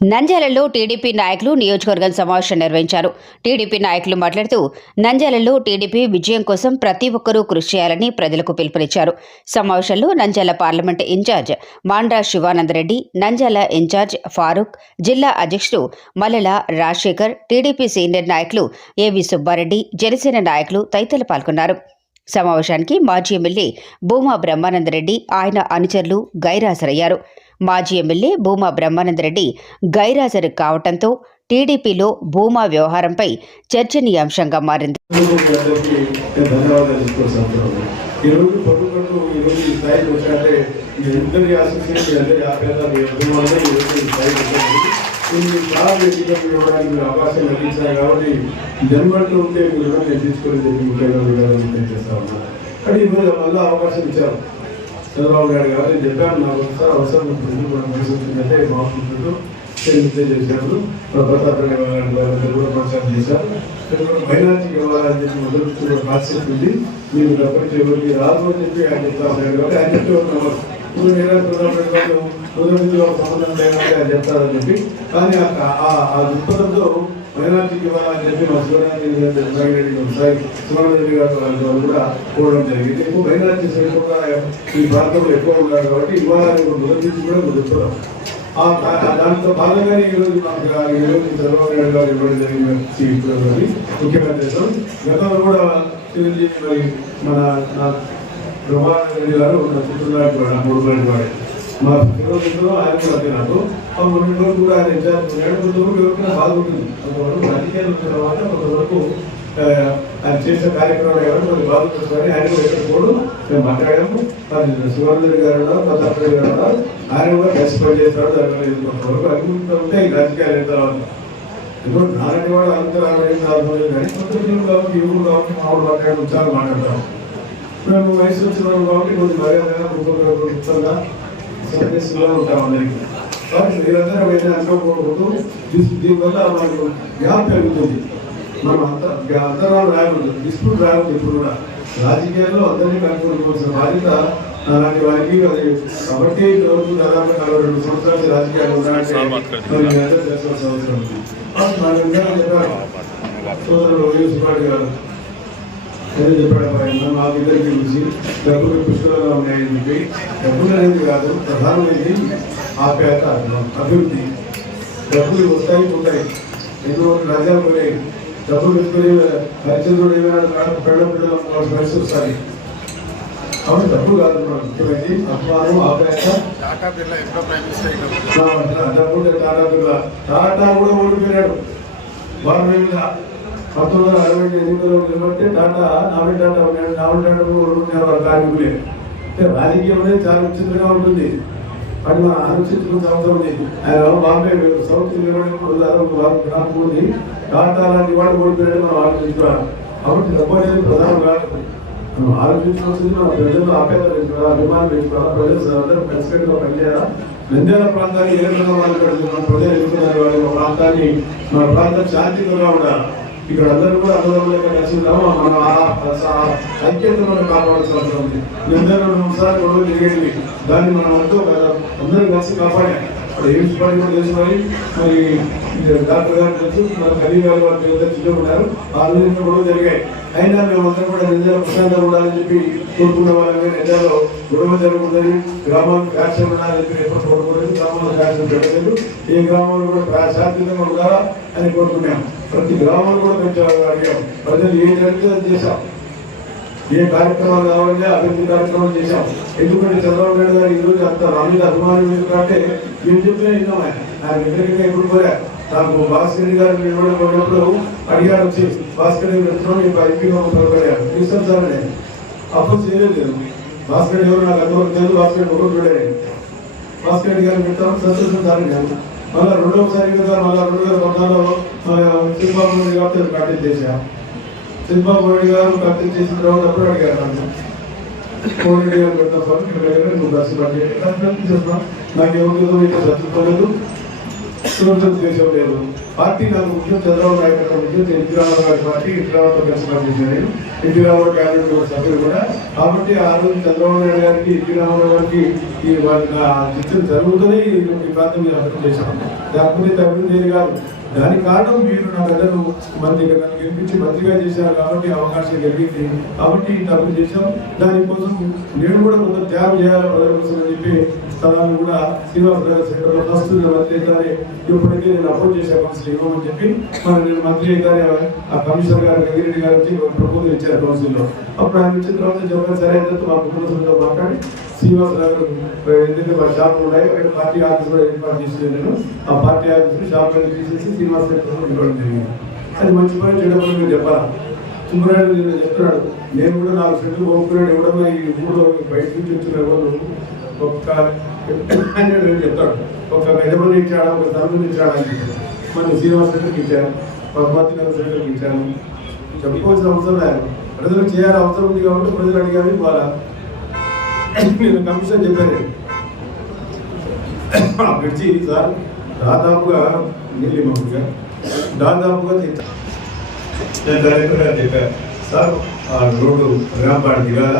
నంద్యాలలో టీడీపీ నాయకులు నియోజకవర్గం సమావేశం నిర్వహించారు. టీడీపీ నాయకులు మాట్లాడుతూ నంద్యాలలో టీడీపీ విజయం కోసం ప్రతి ఒక్కరూ కృషి చేయాలని ప్రజలకు పిలుపునిచ్చారు. సమావేశంలో Nandyal parliament in charge Mandra Shivanandareddy, Nandyal in charge Farooq, జిల్లా అధ్యక్షుడు మల్లెల రాజశేఖర్, టీడీపీ సీనియర్ నాయకులు ఏవి సుబ్బారెడ్డి, జనసేన నాయకులు తదితరులు పాల్గొన్నారు. సమావేశానికి మాజీ ఎమ్మెల్యే భూమా బ్రహ్మానందరెడ్డి, ఆయన అనుచరులు గైరాజరయ్యారు. మాజీ ఎమ్మెల్యే భూమా బ్రహ్మానందరెడ్డి గైరాజరు కావడంతో టీడీపీలో భూమా వ్యవహారంపై చర్చనీయాంశంగా మారింది. అవకాశం కలిగించారు కాబట్టి జన్మట్లో ఉంటే మీరు నేను తీసుకొని కానీ ఈరోజు మళ్ళీ అవకాశం ఇచ్చారు చంద్రబాబు నాయుడు గారు. నేను చెప్పాను, నాకు ఒకసారి అవసరం అంటే మాట్లాడుతూ చేశారు. ప్రతాప్ రెడ్డి గారు కూడా ప్రచారం చేశారు. మైనార్టీకి ఇవ్వాలని చెప్పి మొదలు కాన్సెప్ట్ ఉంది. మీరు డబ్బులు చేయబడి రాదు అని చెప్పి ఆయన చెప్తా ఉన్నాడు కాబట్టి ఆయన చెప్తే ఉన్నారు సంబంధం లేదంటే ఆయన చెప్తారని చెప్పి. కానీ ఆ దృక్పథంతో మైనార్టీకి ఇవ్వాలని చెప్పి మా శివరెడ్డి గారు కూడా కోరడం జరిగింది. ఎక్కువ మైనార్టీ కూడా ఈ ప్రాంతంలో ఎక్కువ ఉన్నారు కాబట్టి ఇవ్వాలని మొదటి నుంచి కూడా దృక్పథం. దాంతో భాగంగానే ఈరోజు చంద్రబాబు నాయుడు గారు ఇవ్వడం జరిగింది ముఖ్యమంత్రి. గతంలో కూడా చిరంజీవి మరి మన బ్రహ్మారెడ్డి గారు చిత్రులాంటి మూడు వాడే మా పిల్లలు ఆయన కూడా నాకు రెండు రోజులు కూడా ఆయన ఇన్ఛార్జ్ ఉన్నాడు. కొంతవరకు ఎవరికైనా బాగుంటుంది, కొంతవరకు రాజకీయాలు ఉన్న తర్వాత కొంతవరకు ఆయన చేసే కార్యక్రమాలు ఎవరు కొంచెం బాగుంటుంది. ఆయన కూడా ఎక్కడ పోడు మేము మాట్లాడాము. శివరెడ్డి గారు ప్రతాప్ రెడ్డి గారు ఆయన కూడా కలిసి పనిచేస్తాడు. దానివల్ల కొంతవరకు అనుకుంటూ ఉంటే ఈ రాజకీయాలు అయిన తర్వాత ఎందుకంటే నారాయణ వాడు అంతరాలేదు కానీ కొంత కాబట్టి యువకులు కాబట్టి మామూలు మాట్లాడి ఉత్సాహం మాట్లాడతాం. మేము వయసు వచ్చిన కాబట్టి కొంచెం మర్యాదగా గుర్తుగా సర్వీస్లో ఉంటాం అందరికీ. కాబట్టి మీరందరూ ఏదైనా అనుకోకూడదు. దీనివల్ల మనకు గ్యాప్ పెరుగుతుంది. మనం అంతరాలు రాకూడదు, డిస్ప్యూట్ రాకూడదు. ఇప్పుడు కూడా రాజకీయాల్లో అందరినీ కనుక్కోవాల్సిన బాధ్యత అలాంటి వారికి అది. కాబట్టి రోజు దాదాపు 42 సంవత్సరాలు రాజకీయాలు ఉన్నాయంటే మరి అందరూ చేయాల్సిన అవసరం ఉంది. మన చెప్పారు సోదరులు సుబ్బారెడ్డి గారు ఏదో చెప్పాడు. మా ఇద్దరికి చూసి డబ్బులు పుష్కలంగా ఉన్నాయని చెప్పి డబ్బులు అనేది కాదు, ప్రధానమైనది ఆప్యాయత, అభివృద్ధి. డబ్బులు వస్తాయి పోతాయి, ఎన్నో రాజ్యాలు పోయాయి. డబ్బులు పెట్టుకుని హరిచంద్రుడు ఏమైనా పెళ్ళ పరిస్థితి వస్తాయి. కాబట్టి డబ్బులు కాదు ముఖ్యమైనది, అభిమానం, ఆప్యాయత. డబ్బు టాటా కూడా ఓడిపోయాడు. వారి మీద 1968లో నిలబడితే టాటా నావల్ టాటా ఉన్నాడు. నావల్ టాటా ఓడుకున్నారు వారి కార్మికులే. అంటే రాజకీయం అనేది చాలా విచిత్రంగా ఉంటుంది. అది మనం ఆలోచించుకునే అవసరం ఉంది. ఆయన బాంబే సౌత్ నిలబడినప్పుడు దాదాపు ఉంది. టాటా లాంటి వాడు ఓడిపోయాడు మనం ఆలోచించుకోవాలి. కాబట్టి డబ్బు అనేది ప్రధానం కాదు. మనం ఆలోచించుకోవాల్సింది మన ప్రజల్లో ఆప్యాయత పెంచుకోవాలి, అభిమానం పెంచుకోవాలి. ప్రజలు అందరూ కలిసికట్టుగా పనిచేయాలా. నంద్యాల ప్రాంతాన్ని ఏ విధంగా మాట్లాడుతున్నాం, ప్రజలు ఎదుర్కొన్నారు వాళ్ళ ప్రాంతాన్ని, మన ప్రాంతం శాంతియుతంగా ఉండాలి. ఇక్కడ అందరూ కూడా అన్నదమ్ములుగా కలిసి ఉన్నాము. మనం ఐక్యతను మనం కాపాడాల్సిన అవసరం ఉంది. నంద్యాలలో 3 సార్లు గొడవలు జరిగేవి, దాన్ని మనం అందరూ కలిసి కాపాడాం. ఇప్పుడు ఎయిమ్స్ పార్టీ కూడా తెలుసుకొని మరి డాక్టర్ గారు తెలుసు, మన ఖలీల్ గారు వాళ్ళు చిన్నకున్నారు. ఆ రోజు గొడవ జరిగాయి. అయినా మేమందరం కూడా నంద్యాల ప్రశాంతంగా ఉండాలని చెప్పి కోరుకున్న వాళ్ళని, నంద్యాలలో గొడవ జరగకూడదని, గ్రామాలకు ఫ్యాక్షన్ ఉండాలని చెప్పి ఎప్పుడు కోరుకోలేదు. గ్రామంలో ఫ్యాక్షన్ జరగలేదు. ఏ గ్రామంలో కూడా శాంతియుతంగా ఉండాలా అని కోరుకున్నాం. ప్రతి గ్రామంలో కూడా మేము అడిగాం. ప్రజలు ఏం జరిగితే అది చేశాం. ఏ కార్యక్రమాలు కావాలంటే అభివృద్ధి కార్యక్రమాలు చేశాం. ఎందుకంటే చంద్రబాబు నాయుడు గారు ఈరోజు అంత రామీద అభిమానం ఎందుకంటే ఏం చెప్పినా విన్నాం. ఆయన వ్యతిరేకంగా ఎప్పుడు పోయా. నాకు భాస్కర్ గారు నిలబడినప్పుడు అడిగారు వచ్చి, భాస్కర్ ఎంపీగా పొరపడారు తీసుకొచ్చారని. అప్పుడు చేయలేదు. భాస్కర్ ఎవరు నాకు అంతవరకు తెలుసు. భాస్కర్ ఒకటి చూడాలి. భాస్కర్ గారు పెడతాను సంతోషం సార్. మళ్ళీ రెండవసారి కదా మళ్ళీ 2014లో మన చంద్రబాబు నాయుడు గారితో కంటెక్ట్ చేశాం. చంద్రబాబు నాయుడు గారు కంటెక్ట్ చేసిన తర్వాత అప్పుడు అడిగారు నన్ను, కోవిడ్ గారు పెడతాను నువ్వు బస్సు పట్టి చేస్తున్నా, నాకు ఎవరితో ఇంకా చదువుకోలేదు. దేశం లేదు. పార్టీ నాకు ముఖ్యం చంద్రబాబు నాయుడు గారు ముఖ్యం, ఎన్టీ రామారావు గారి పార్టీ, ఎన్టీ రామారావు కలిసి పనిచేశాను. ఎన్టీ రామారావు క్యాబినెట్ సభ్యులు కూడా. కాబట్టి ఆ రోజు చంద్రబాబు నాయుడు గారికి, ఎన్టీ రామారావు గారికి ఈ వాళ్ళకి చర్చలు జరుగుతుంది. ఈ ప్రాంతం మీద అభివృద్ధి చేశాం. లేకపోతే అభివృద్ధి ఏది కాదు. దానికి కారణం మీరు నా ప్రజలు మంత్రిగా నన్ను గెలిపించి మంత్రిగా చేశారు కాబట్టి అవకాశం కలిగింది. కాబట్టి అభివృద్ధి చేశాం. దానికోసం నేను కూడా కొంత త్యాగం చేయాలి ప్రజల కోసం అని చెప్పి స్థలాన్ని కూడా శ్రీనివాసరావు సెంటర్లో ఫస్ట్ మంత్రి అయితే ఇప్పటికీ నేను అపోజ్ చేసే కౌన్సిల్ ఇవ్వమని చెప్పి నేను మంత్రి అయితే ఆ కమిషనర్ గారు గంగిరెడ్డి గారు వచ్చి ప్రపోజల్ ఇచ్చారు కౌన్సిల్లో. అప్పుడు ఆయన ఇచ్చిన తర్వాత చెప్పాను సరే అయితే మా కుటుంబంతో మాట్లాడి శ్రీనివాసరావు ఎందుకంటే మా షాపులు ఉన్నాయి అక్కడ పార్టీ ఆఫీస్ కూడా ఏర్పాటు చేసి నేను ఆ పార్టీ ఆఫీస్ షాపులను తీసేసి శ్రీనివాస ఇవ్వడం జరిగింది. అది మంచి పని చెడ్డ పని మీరు చెప్పాలా. సుబ్బరాయుడు నేను చెప్తున్నాడు, నేను కూడా 4 సెంట్లు కొనుక్కున్నాడు ఇవ్వడం ఈ ఊళ్ళో బయట నుంచి వచ్చిన ఎవరు ఒక్క చెప్తాడు. ఒక గజమని ఇచ్చాడా, ఒక తరగతి ఇచ్చాడా అని చెప్పాడు. మన శ్రీనివాస సెంటర్కి ఇచ్చాను, పద్మావతి నగర్ సెంటర్కి ఇచ్చాను. చెప్పుకోవాల్సిన అవసరం లేదు. ప్రజలకు చేయాలి అవసరం ఉంది కాబట్టి ప్రజలు అడిగారు వాళ్ళ నేను కమిషన్ చెప్పాను. బ్రిడ్జి సార్ దాదాపుగా నీళ్ళు మామూలుగా దాదాపుగా నేను డైరెక్టర్ గారు చెప్పాను సార్ ఆ రోడ్డు రేంపాడు దిగాల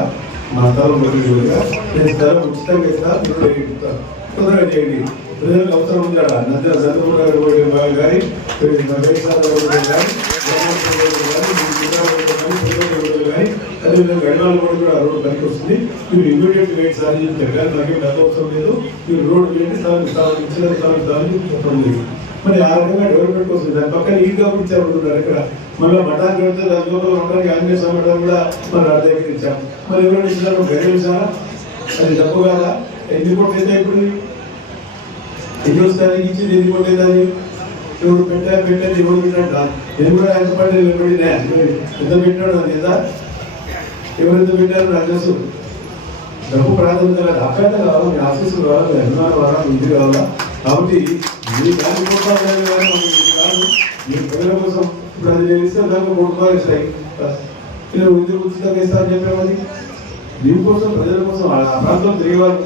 మా స్థలం మొదలుగా నేను స్థలం ఉచితంగా ఇస్తాను తొందరగా చేయండి. ప్రజలకు అవసరం ఉందా నందమూరి గారు కానీ అదేవిధంగా గడివాళ్ళ రోడ్డు కూడా రోడ్డు పనికి వస్తుంది. మీరు ఇమీడియట్ వెయిట్ సార్ చెప్పారు. నాకేం డబ్బు అవసరం లేదు, మీరు రోడ్డు వేయండి స్థలం ఇచ్చిన స్థలం ఇస్తామని చెప్పడం లేదు. మరి ఆ రకంగా డెవలప్మెంట్ వస్తుంది. దాని పక్కన ఈగా ఇచ్చారు ఇక్కడ మళ్ళీ మఠాన్ని పెడితే దాని లోపల ఉండడానికి ఆంజనేయ స్వామి మఠం కూడా మనం ఆ దగ్గర ఇచ్చాం. మరి ఎవరైనా ఇచ్చినారు గడిచారా? అది తప్పు కాదా? ఎన్ని కోట్లు అయితే ఇప్పుడు ఎన్నో స్థాయికి ఇచ్చింది ఎన్ని కోట్లు అవుతుంది? ఎవరు పెట్టేది ఎవరు పెట్టినట్ట నేను కూడా ఎంత పడ్డది ఎవరినా ఎంత పెట్టినాడు అని కదా ఎవరెంత పెట్టారు నాకు తెలుసు. డబ్బు ప్రాధాన్యత కాదు, అప్పేత కావాలి, మీ ఆఫీసులు కావాలి, మీ అభిమానం కావాలి, ఇంటి కావాలా. కాబట్టి మీ దాని కోసం కాదు, మీ ప్రజల కోసం ఇప్పుడు అది నేను ఇస్తే దానికి 3 రూపాయలు ఇస్తాయి. నేను ఇంటికి ఉచితంగా ఇస్తాను చెప్పేవాడి దీనికోసం ప్రజల కోసం ఆ ప్రాంతంలో తిరిగేవారు.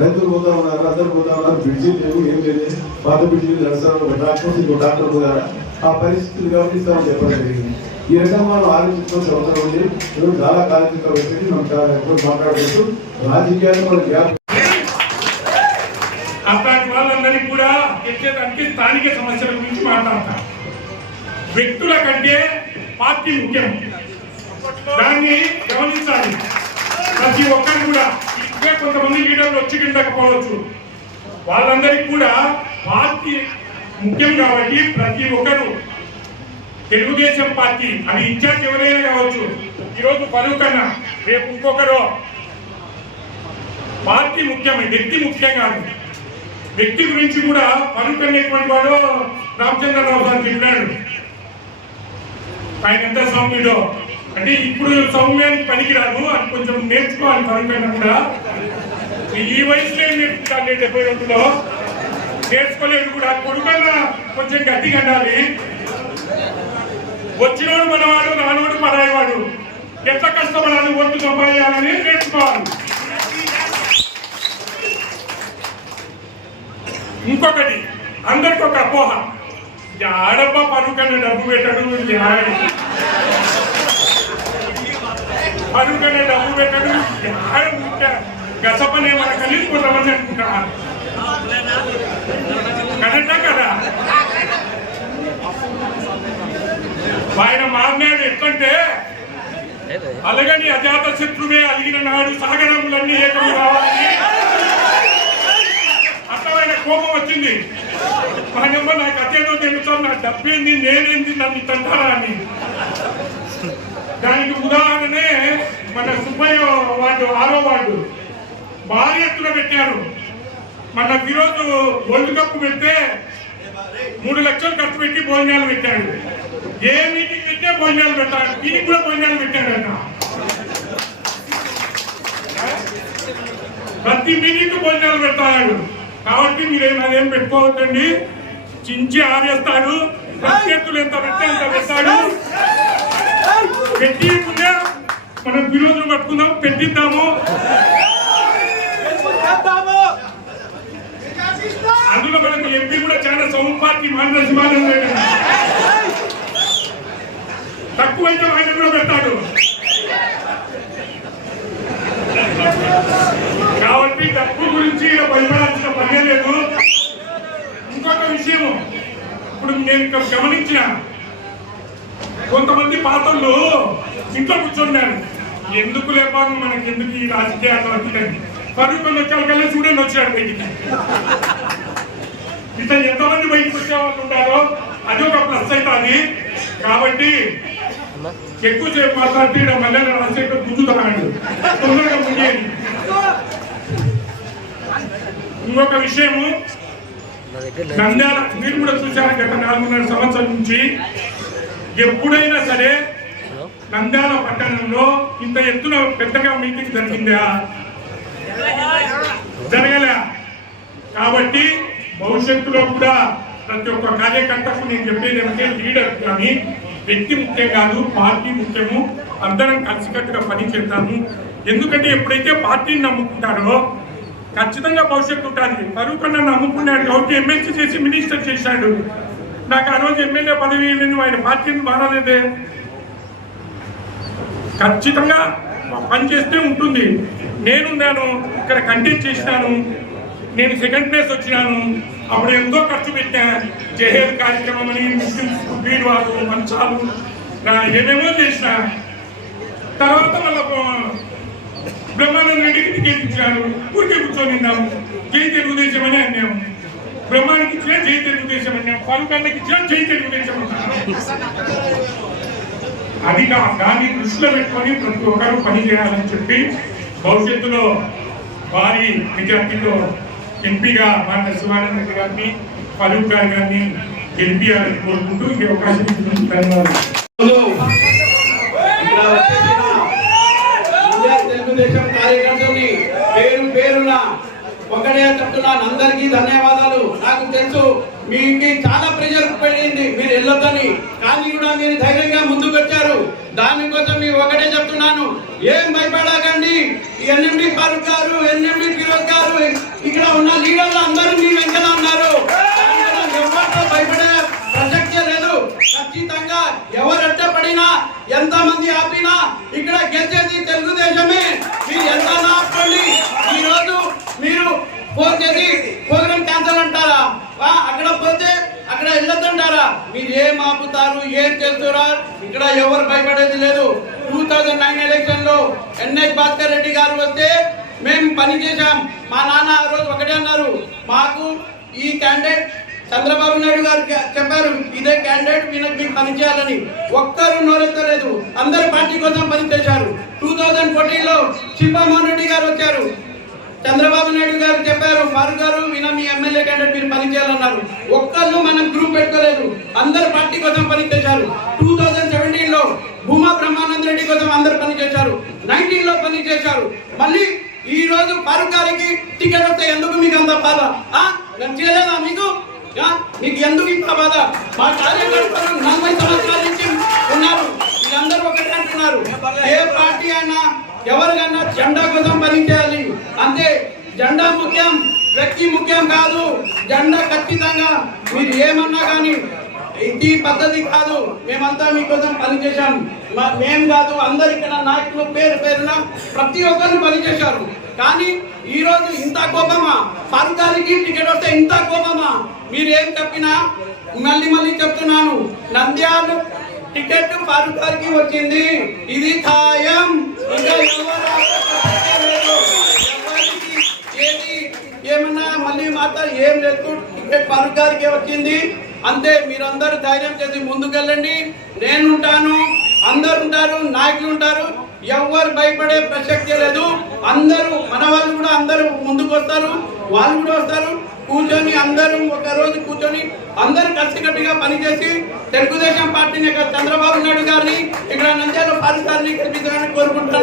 రైతులు పోతా ఉన్నారు, అందరు పోతా ఉన్నారు. బ్రిడ్జీలు లేవు, ఏం లేదు. పాత బ్రిడ్జీలు నడుస్తారు, ఒక డాక్టర్ ఇంకో డాక్టర్ పోతారా ఆ పరిస్థితులు కాబట్టి ఇస్తామని చెప్పడం జరిగింది. ఈ రకంగా మనం ఆలోచించుకోవాల్సిన అవసరం ఉంది. ఈరోజు చాలా కాలేజీతో పెట్టి మనం ఎక్కువ మాట్లాడుతూ రాజకీయాలు మన గ్యాప్ అట్లాంటి వాళ్ళందరికీ కూడా తెచ్చేదానికి స్థానిక సమస్యల గురించి మాట్లాడతాం. వ్యక్తుల కంటే పార్టీ ముఖ్యం, దాన్ని గమనించాలి. ప్రతి ఒక్కరు కూడా ఇంకా కొంతమంది లీడర్లు వచ్చి కిందకపోవచ్చు, వాళ్ళందరికీ కూడా పార్టీ ముఖ్యం కాబట్టి ప్రతి ఒక్కరు తెలుగుదేశం పార్టీ అది ఇన్ఛార్జ్ ఎవరైనా కావచ్చు, ఈరోజు ఫరూక్ అన్న రేపు ఇంకొకరు, పార్టీ ముఖ్యమే, వ్యక్తి ముఖ్యం కాదు. వ్యక్తి గురించి కూడా ఫరూక్ అనేటువంటి వాడు రామచంద్రరావు గారు చెప్పాడు. ఆయన ఎంత సౌమ్యుడో అంటే ఇప్పుడు సౌమ్యానికి పనికిరాదు, అది కొంచెం నేర్చుకోవాలి. ఫరూక్ అన్న కూడా ఈ వయసులో నేర్చుకుంటాను, 72లో నేర్చుకోలేదు కూడా. కొడుకన్నా కొంచెం గట్టిగా ఉండాలి. వచ్చినోడు మనవాడు, రానోడు పరాయవాడు. ఎంత కష్టపడాలి, ఒట్టు సంపాదించాలని నేర్చుకోవాలి. ఇంకొకటి అందరికి ఒక అపోహ, ఆడబ్బ పరుకన్న డబ్బు పెట్టడు, పరుకన్న డబ్బు పెట్టడు, గసపనే మన కలిసి కొంతమంది అనుకుంటున్నారు. కరెక్టా కదా? ఆయన మారినాడు ఎట్లంటే అలగని అజాత శత్రువే అలిగిన నాడు సాగరములన్నీ ఏకము కావాలని అర్థమైన కోపం వచ్చింది. ఆయనమ్మ నాకు అత్యేదో తెలుస్తాను, నా డబ్బేంది, నేనేంది, నన్ను తంటారా అని. దానికి ఉదాహరణనే మన సుబ్బయ్య వార్డు 6వ వార్డు భారీ ఎత్తున పెట్టారు. మన ఈరోజు వరల్డ్ కప్ పెడితే 3 లక్షలు ఖర్చు పెట్టి భోజనాలు పెట్టాడు. ఏ మీటింగ్ పెట్టే భోజనాలు పెట్టాడు, దీనికి కూడా భోజనాలు పెట్టాడు అన్న. ప్రతి మీటింగ్ భోజనాలు పెడతాడు. కాబట్టి మీరేం అదేం పెట్టుకోవద్దండి, చించి ఆరేస్తాడు. ప్రత్యర్థులు ఎంత పెడితే అంత పెడతాడు. పెట్టి మనం విరోధులు పట్టుకుందాం, పెట్టిద్దాము. అందులో అందులో మనకు ఎంపీ కూడా చాలా సౌండ్ పార్టీ మానసిమానం తక్కువైతే ఆయన కూడా పెడతాడు. కాబట్టి డబ్బు గురించి భయపడాల్సిన పనే లేదు. ఇంకొక విషయము, ఇప్పుడు నేను గమనించిన కొంతమంది పాత్రలు ఇంట్లో కూర్చున్నారు. ఎందుకు లేపాను మనకి, ఎందుకు ఈ రాజకీయాలు అంటే పరుగులు వచ్చాకల్లా స్టూడెంట్ వచ్చాడు బయటికి. ఇట్లా ఎంతమంది బయటకు వచ్చే వాళ్ళు ఉంటారో అది ఒక ప్లస్ అవుతుంది. కాబట్టి ఎక్కువసేపు మాట్లాడితే మళ్ళీ రాజశేఖర్ గుంజుతున్నాడు, తొందరగా ముందేది. ఇంకొక విషయము, నంద్యాల మీరు కూడా చూశారు గత 4.5 సంవత్సరాల నుంచి ఎప్పుడైనా సరే నంద్యాల పట్టణంలో ఇంత ఎత్తున పెద్దగా మీటింగ్ జరిగిందా? జరగలే. కాబట్టి భవిష్యత్తులో కూడా ప్రతి ఒక్క కార్యకర్తకు నేను చెప్పేది ఏమంటే, లీడర్ కానీ వ్యక్తి ముఖ్యం కాదు, పార్టీ ముఖ్యము. అందరం కలిసికట్టుగా పని చేద్దాము. ఎందుకంటే ఎప్పుడైతే పార్టీని నమ్ముకుంటారో ఖచ్చితంగా భవిష్యత్తు ఉంటుంది. ఫరూక్ అన్న నమ్ముకున్నాడు కాబట్టి ఎమ్మెల్సీ చేసి మినిస్టర్ చేశాడు. నాకు ఆ రోజు ఎమ్మెల్యే పదవి ఆయన పార్టీని మారలేదే. ఖచ్చితంగా పనిచేస్తే ఉంటుంది. నేను ఇక్కడ కంటెస్ట్ చేసినాను, నేను సెకండ్ ప్లేస్ వచ్చినాను. అప్పుడు ఎంతో ఖర్చు పెట్టా. జహేద్ కార్యక్రమం అని, ముస్లిమ్స్ బీరువాలు, మంచాలు, ఏమేమో చేసిన. తర్వాత మళ్ళీ బ్రహ్మానంద రెడ్డికి టికెట్ ఇచ్చారు. ఊరికే కూర్చొని ఉన్నాము. జై తెలుగుదేశం అని అన్నాము. బ్రహ్మానికి ఇచ్చిన జై తెలుగుదేశం అన్నాము. ఫరూక్ అన్నకి ఇచ్చిన జై తెలుగుదేశం అన్నాము. అది దాన్ని దృష్టిలో పెట్టుకొని ప్రతి ఒక్కరూ పని చేయాలని చెప్పి భవిష్యత్తులో భారీ మెజార్టీతో ఎంపీగా మన శివానంద రెడ్డి గారిని, ఫరూక్ గారిని గెలిపియాలని కోరుకుంటూ ఈ అవకాశం ఇచ్చినందుకు ధన్యవాదాలు. తెలుగుదేశం కార్యకర్తని పేరు పేరున ఒకటే చెప్తున్నాను, అందరికీ ధన్యవాదాలు. నాకు తెలుసు మీకు చాలా ప్రెషర్ పడింది మీరు వెళ్ళొద్దని, కానీ కూడా మీరు ధైర్యంగా ముందుకు వచ్చారు. దానికోసం మీకు ఒకటే చెప్తున్నాను, ఏం భయపడకండి. ఎన్ఎండి ఫరూక్ గారు, ఎన్ఎండి ఫిరోజ్ గారు, ఇక్కడ ఉన్న లీడర్లు అందరూ మీ వెంటనే ఉన్నారు. ఎవరితో భయపడే ప్రసక్తే లేదు. ఖచ్చితంగా ఎవరు అడ్డపడినా, ఎంతమంది ఆపినా ఇక్కడ గెలిచేది తెలుగుదేశమే. మీరు ఎంత ఆపండి. ఈ రోజు మీరు ఫోన్ చేసి ప్రోగ్రామ్ క్యాన్సల్ అంటారా? అక్కడ పోతే అక్కడ వెళ్ళొద్దంటారా? మీరు ఏం ఆపుతారు, ఏం చేస్తారా? ఇక్కడ ఎవరు భయపడేది లేదు. 2009 ఎలక్షన్ లో ఎన్ఎస్ భాస్కర్ రెడ్డి గారు వస్తే మేము పని చేశాం. మా నాన్న ఆ రోజు ఒకటే అన్నారు, మాకు ఈ క్యాండిడేట్ చంద్రబాబు నాయుడు గారు చెప్పారు, ఇదే క్యాండిడేట్ మీకు పని చేయాలని. ఒక్కరు నోరెత్తలేదు. అందరు పార్టీ కోసం పని చేశారు. 2014 లో శిల్పామోహన్ రెడ్డి గారు వచ్చారు. చంద్రబాబు నాయుడు గారు చెప్పారు, ఫరూక్ గారు విన మీ ఎమ్మెల్యే క్యాండిడేట్ మీరు పని చేయాలన్నారు. ఒక్కళ్ళు మనం గ్రూప్ పెట్టుకోలేదు. అందరు పార్టీ కోసం పని చేశారు. 2017 లో భూమా బ్రహ్మానంద రెడ్డి కోసం అందరు పని చేశారు. 19 లో పని చేశారు. మళ్ళీ ఈ రోజు ఫరూక్ గారికి టికెట్ వస్తే ఎందుకు మీకు అంత బాధ? చేయలేదా మీకు? మీకు ఎందుకు ఇంత బాధ? మా కార్యకర్తలు 40 సంవత్సరాల నుంచి ఉన్నారు. వీళ్ళందరూ ఒకటే అంటున్నారు, ఏ పార్టీ అయినా ఎవరికన్నా జెండా కోసం పనిచేయాలి అంతే. జెండా ముఖ్యం, వ్యక్తి ముఖ్యం కాదు. జెండా ఖచ్చితంగా మీరు ఏమన్నా కానీ ఇది పద్ధతి కాదు. మేమంతా మీకోసం పనిచేశాం. మేము కాదు, అందరు ఇక్కడ నాయకులు పేరు పేరున ప్రతి ఒక్కరిని పనిచేశారు. కానీ ఈ రోజు ఇంత కోపమా? ఫరూక్ గారికి టికెట్ వస్తే ఇంత కోపమా? మీరు ఏం చెప్పినా మళ్ళీ చెప్తున్నాను, నంద్యాల టికెట్ ఫరూక్ గారికి వచ్చింది, ఇది ఖాయం. ఇంకా ఏది ఏమన్నా మళ్ళీ మాత్రం ఏం లేదు, టికెట్ ఫరూక్ గారికి వచ్చింది అంతే. మీరందరూ ధైర్యం చేసి ముందుకెళ్ళండి. నేను ఉంటాను, అందరు ఉంటారు, నాయకులు ఉంటారు. ఎవరు భయపడే ప్రసక్తే లేదు. అందరూ మన వాళ్ళు కూడా అందరూ ముందుకు వస్తారు, వాళ్ళు కూడా వస్తారు. కూర్చొని అందరూ ఒక రోజు కూర్చొని అందరూ కలిసికట్టుగా పనిచేసి తెలుగుదేశం పార్టీని చంద్రబాబు నాయుడు గారిని ఇక్కడ నంద్యాల ఫరూక్ గారిని గెలిపించాలని కోరుకుంటున్నాను.